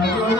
Thank yeah. you. Yeah.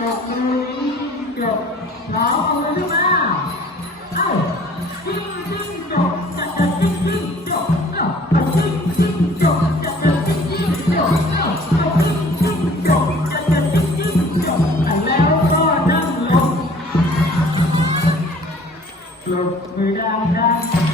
một người chụp đó một người thứ ba Thank you.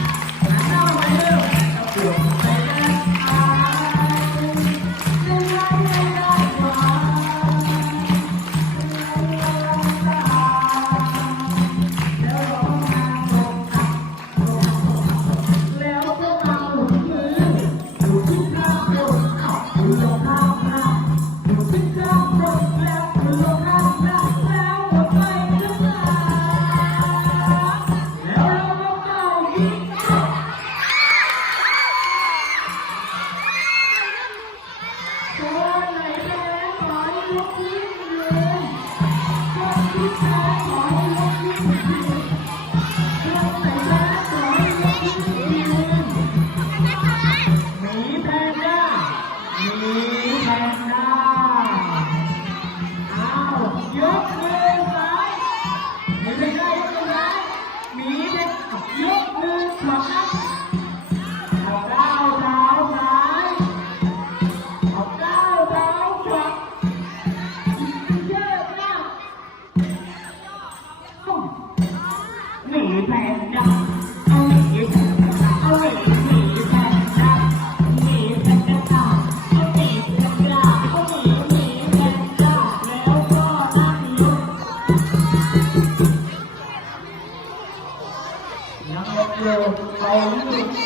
You. 好。